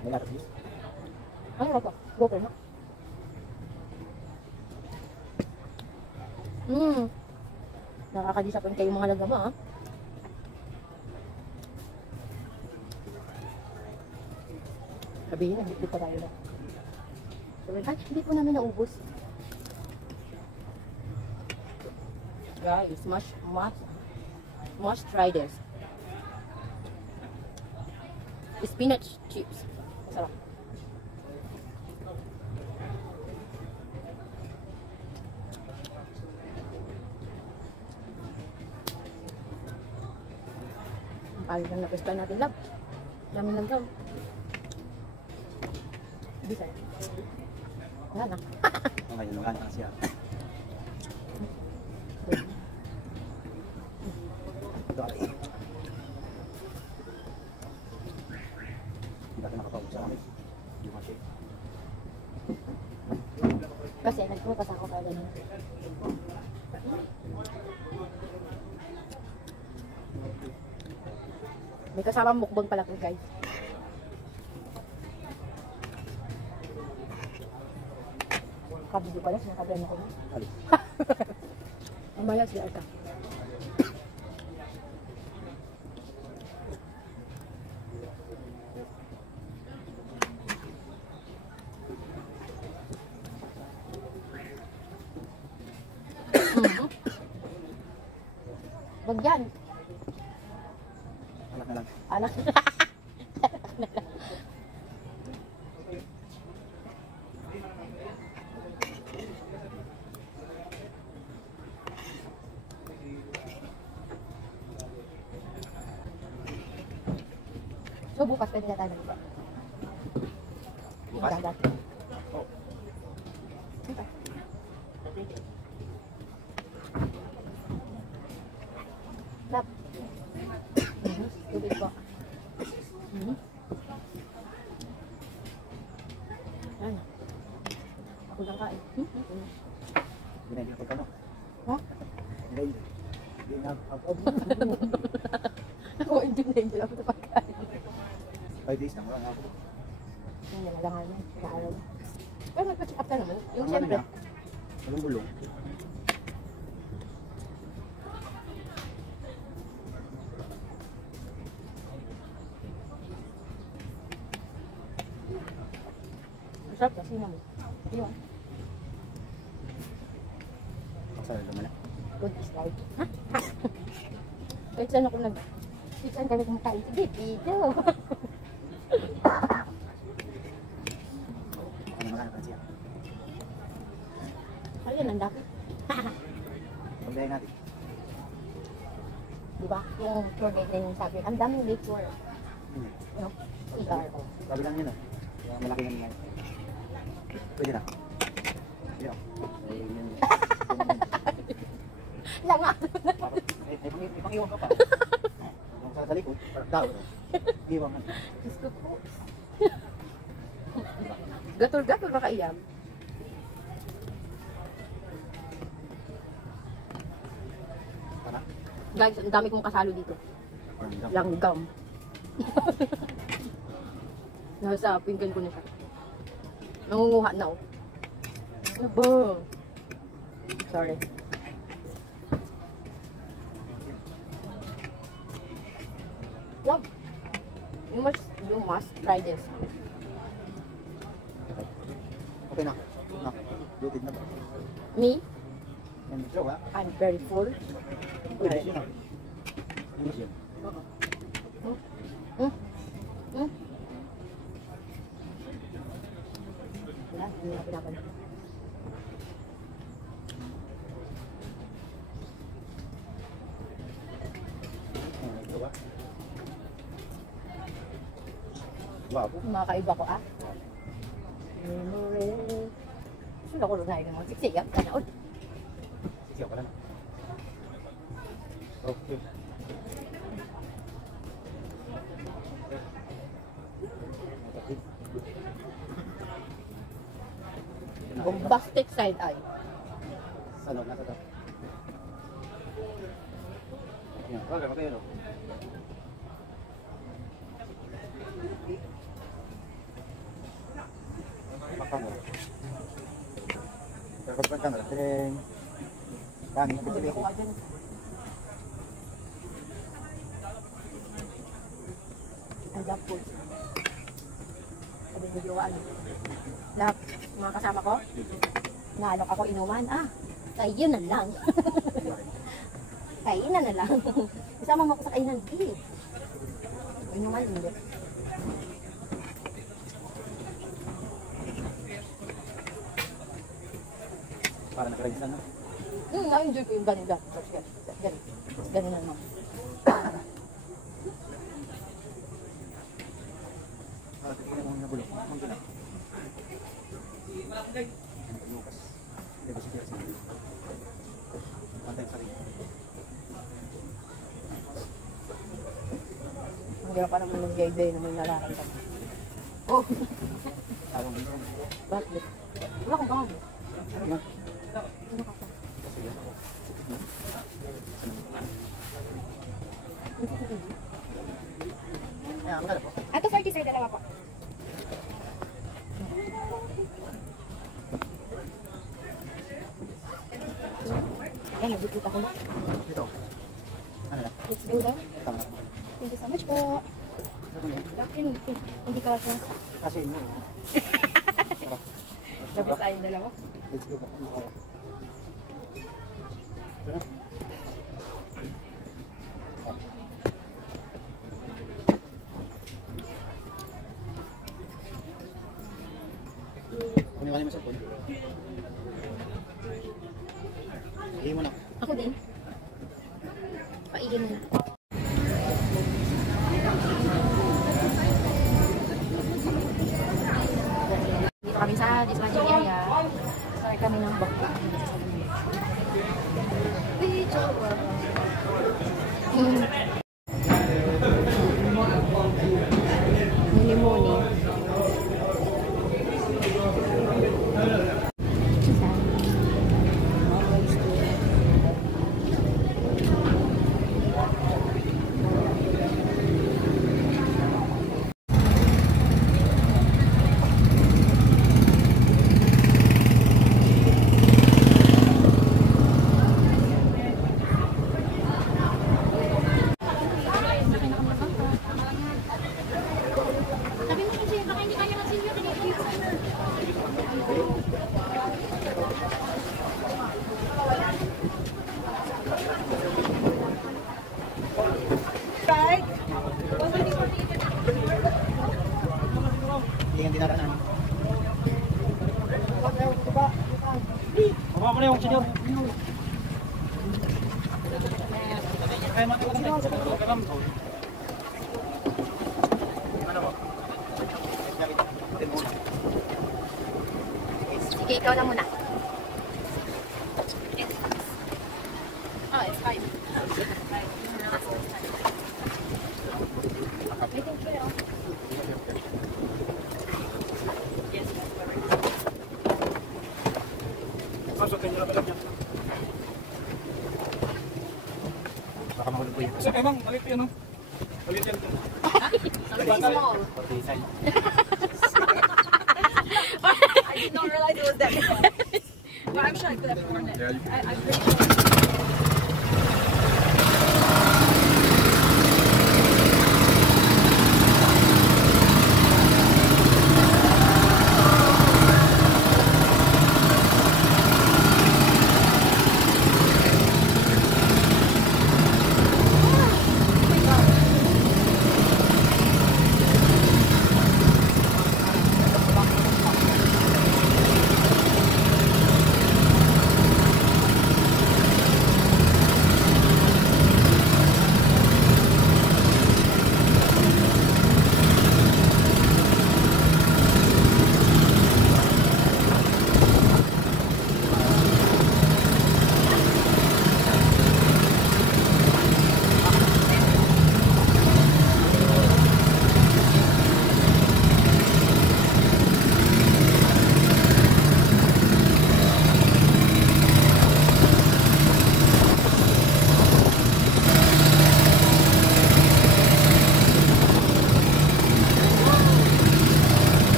May natin this? Ano ba ito? Water na. Nakaka-disappoint kayo mga lagama, ha? Sabihin na, hindi pa tayo na. Sabihin, ay, hindi po namin naubos. Guys, must try this. Spinach chips. Sarap. Ang palit lang na pwesto natin, love. Dami lang daw. Bisa. Wala na. Ngayon, nung ano siya. Ito ay. Hindi natin nakapawag sa amin. Hindi masya. Kasi nagpupas ako kaya ganun. May kasamang mukbang pala ko, guys. Kabili pala, sinakabihan ako. Alis. Mamaya si Arka. Wag yan. Anak na lang. Anak. So bukas pwede na tayo dito. Bukas? Dagat. Oh. Okay. Lap. Tubig po. Ano? Ako lang kain. Hindi na pagkano. Ha? Hindi na. Ako hindi lang ito pagkain. 5 days na. Wala nga ako. Hindi na lang ano. Naaral. Pero magpa-check up ka naman. Yung Ang siyempre. ano niya? Anong gulong? Masarap kasi naman. Yun. Sarap naman na. Good is life. Ha? Kahit saan ako kahit saan kami kumakain. Sige, dito. Ano naman siya? Ayun, ang dami. Pagdahin natin. Diba? Yung tour guide na yung sabi, ang daming lake tour. No? CR. Sabi lang yun ah. Yung malaki nga naman. Pwede na. Pwede na. Ay, yun. Langa. Ay, pang-iwan ka pa. Yung sa likod, daw. Iwan ka. Diyos ko po. Gatol-gatol baka iyam. Para? Guys, ang dami kong kasalo dito. Parang Langgam. Nasa pinggan ko na siya. Nangunguha na oh. Ano ba? Sorry. Love. You must try this. Okay na. Na. Lutin na ba? Me, Yan, joke ha? I'm very full. Pwede yun ah. English yun. Wala, hindi na pinapan. Joke ha? Wow. Makakaiba ko ah. Memory. Sino ko na yun? Siksik, sana all. Siksiyaw ka lang. Okay. Bombastic side eye. Ano, nasa to? Yan, wala ka kayo no? Makang mo. Kapag ka na, teng. Kami, Sabi pili ko ko. nga dyan. Love food. Sabi mo jowa ano. Lahat, mga kasama ko, naalok ako inuman. Ah, kayo na lang. Kainan na lang. Isama mo ako sa kainan. Eh. Inuman, hindi. Para nag-rise na, no? Na-enjoy ko yung ganun. Ganun naman. Tingnan mo yung nabulok. Munti na. Lukas. Hindi ba siya siya? Pantay sa rin. Hindi pa naman nag-gay na may nararamdaman. Oh, Tawag dito. bakit? Wala kang pangalan. Ano yan? Ano ka pa? Kasi yan ako. Ayan, magkala po. Ato 40 sir, dalawa po. Ayan, nabukit ako na. Dito. Ano na? Let's go daw. Tama na. Thank you so much po. Ano yan? Bakit hindi ka siya? Kasi yun. Tapos tayong dalawa. Let's go. Ano kaya? Ito na. Kunin ka naman sa phone. Hihim mo na. Ako din. Paigin mo na. Dito kami sa dispatching area. Sorry kami ng bangka. Limoni. Hindi nga dinaraanan. Baba mo na yung senyor. Kaya matiwag na. Ano ba? Sige, ikaw na muna. Oh, it's fine. Baka mahulog ko yan. Kasi emang, malit yun, no? Malit yan. Small. Okay, side. I did not realize it was that big. But I'm sure I could have worn it. I'm pretty sure.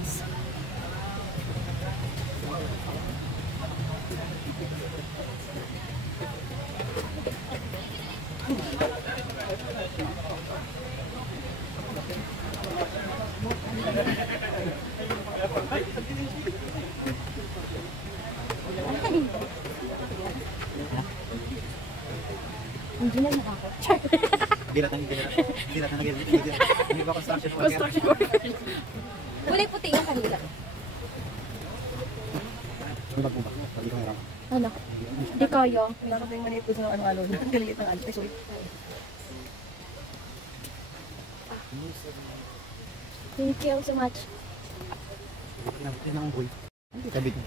guys. Hindi na nakakot. Hindi natin hindi ba construction worker? Construction worker. Kulay puti yung kanila. Ano ba po ba? Sabi ko nga. Ano? Hindi kaya. Kailangan ko yung manip ko sa ano-ano. Galit ng ano. Ay, sorry. Thank you so much. Ito na ang boy. Sabi ko.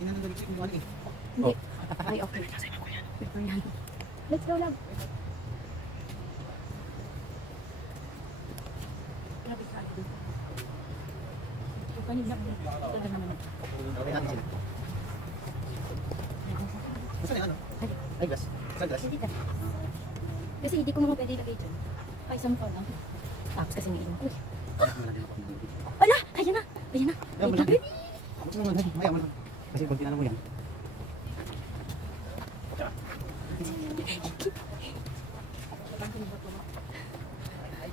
Inanong ko yung ano eh. Hindi. Ay, okay. Let's go lang. Grabe ka. Yung kanina. Ito na naman. Okay natin sila. Basta na yung ano? Ay, glass. Saan glass? Hindi ka. Kasi hindi ko mga pwede ilagay dyan. Ay, isang pa lang. Tapos kasi may ilang. Uy. Ala! Ayan na! Ayan na! Ayaw mo Wait lang. lang. Ayaw mo lang. Ayaw mo lang. Kasi kung tinanong mo yan.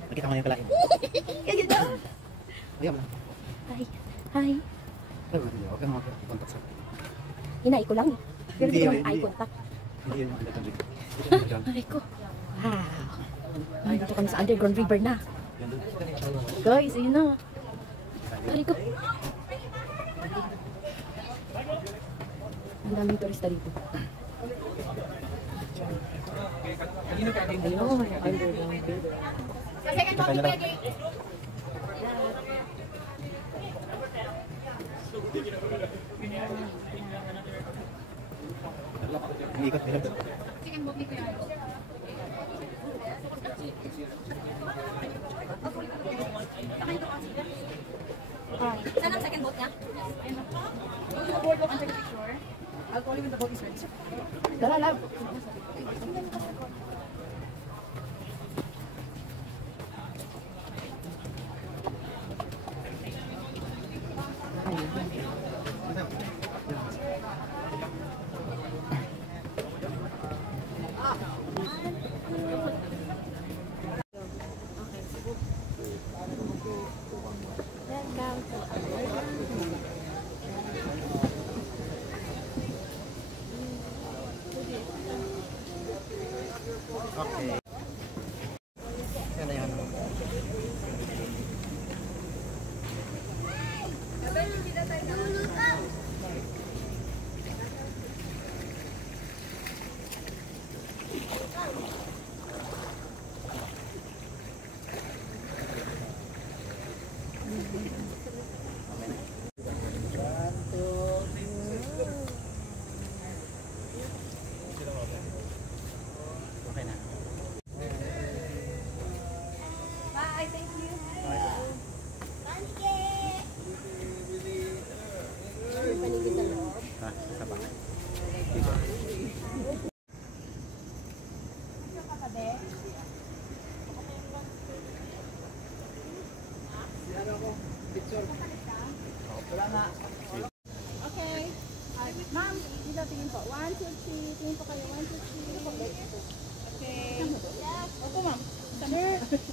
Nakita mo na yung kalahin. Ayan na! Ayaw mo lang. Hi. Hi. Ayaw mo lang. Huwag kang mag-contact sa. Hinay ko lang eh. Pero Hindi, hindi ko hindi. eye contact. Hindi yun yung underground. Aray ko. Wow. Ay, dito kami sa underground river na. Guys, ayun na. Aray ko. Ang daming turista dito. Kanino ka din? Ayun, underground river. Kaya lang. Iikot nila. Saan ang second boat niya? I'll call you when the boat is ready. Tara, love. Okay. Yan na yan. Okay na. Bye, thank you. Ah, sa bahay. Okay. Ma'am, dito tingin po. 1, 2, 3. Tingin po kayo. 1, 2, 3. Okay. Opo, ma'am.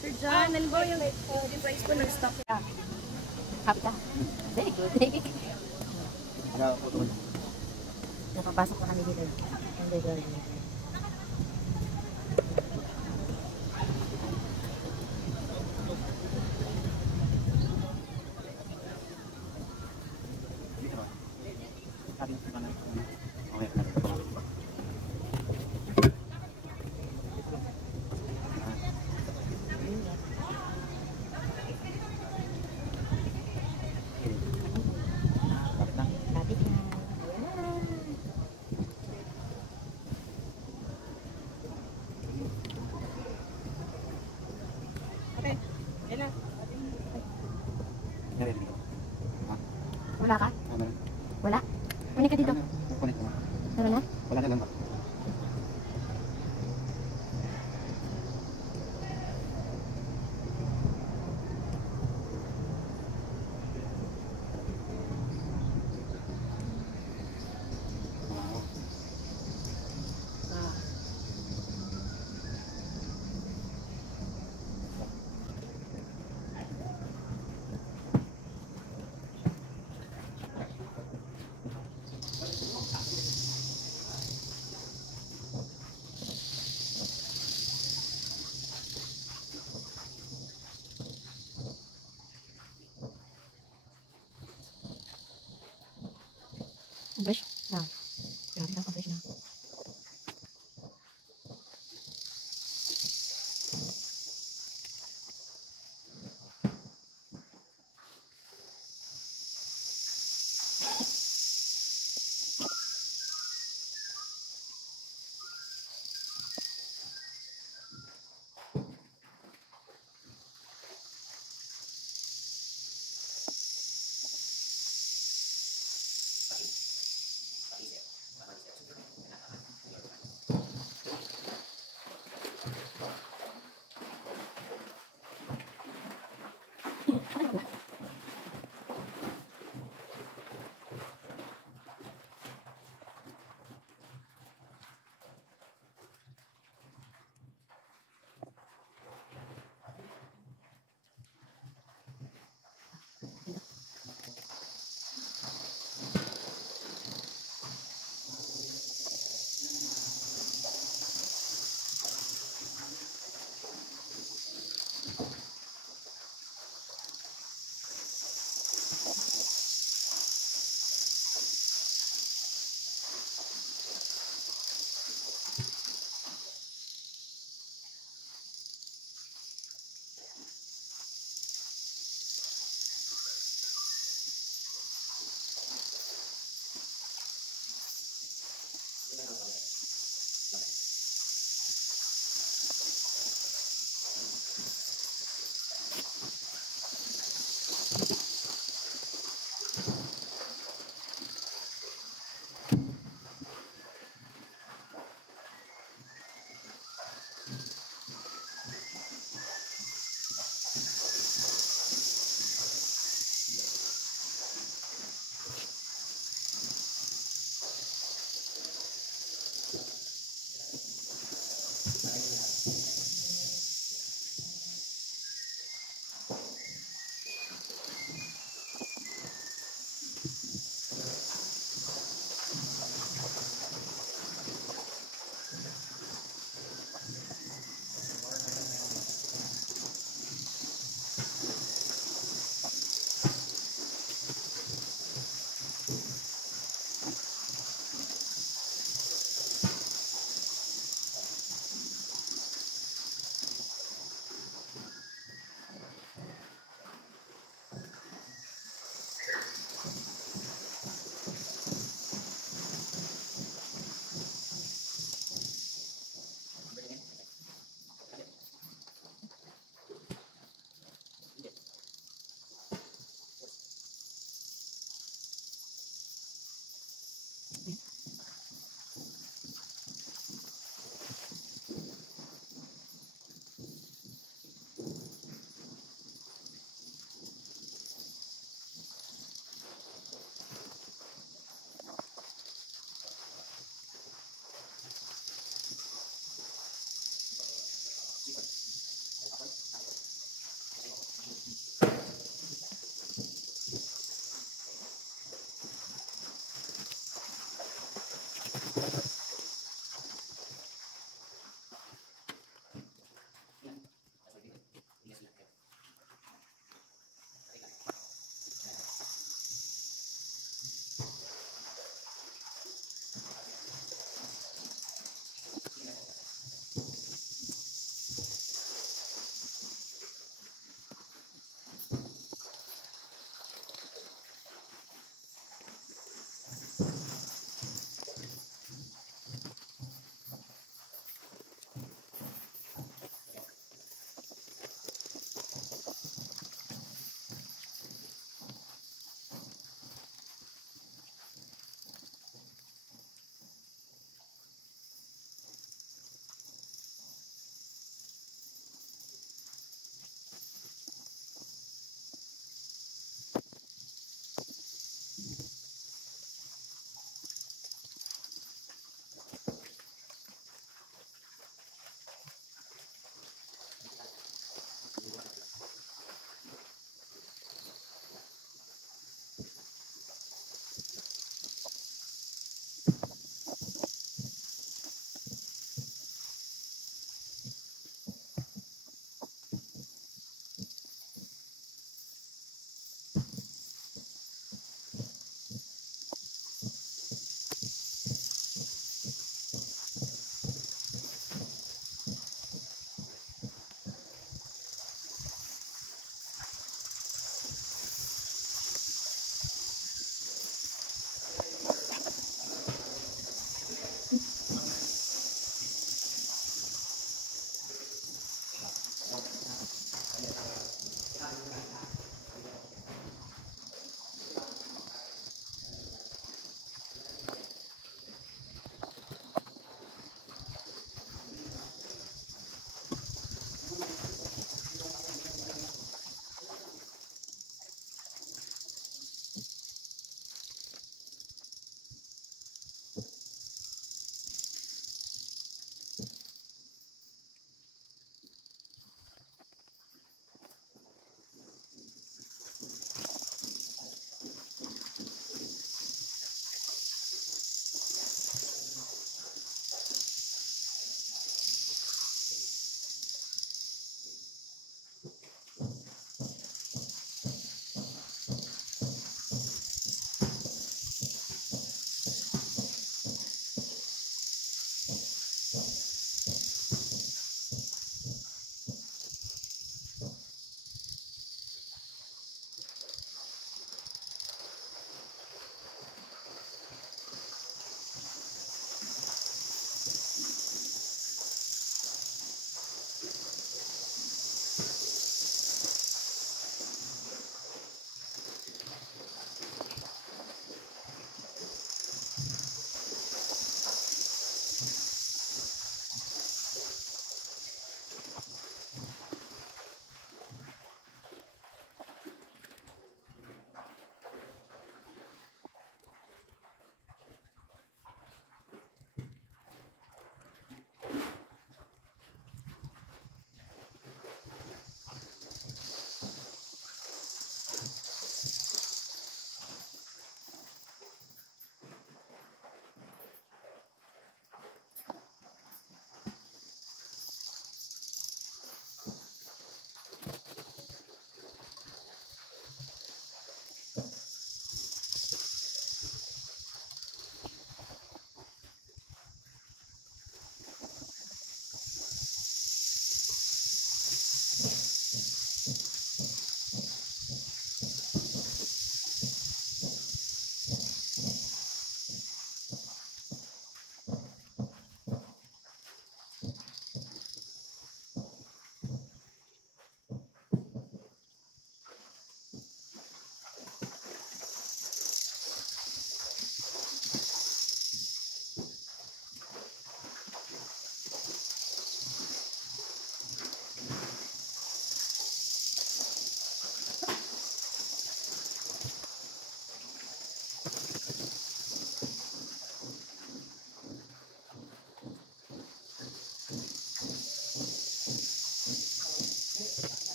Sir John, nalibaw yung device ko nag-stop. Happy ka? Very good. Napapasok na kami dito. Underground. Kapit na. Ayan na.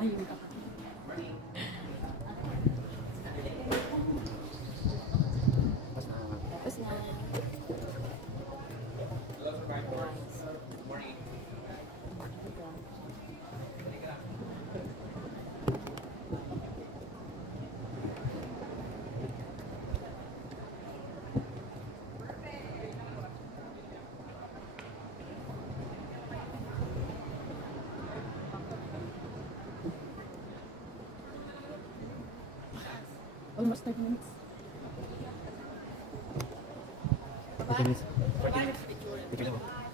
Ayun ka. Tapos na. Tapos na. Almost 30 minutes. 30 minutes. Picture lang.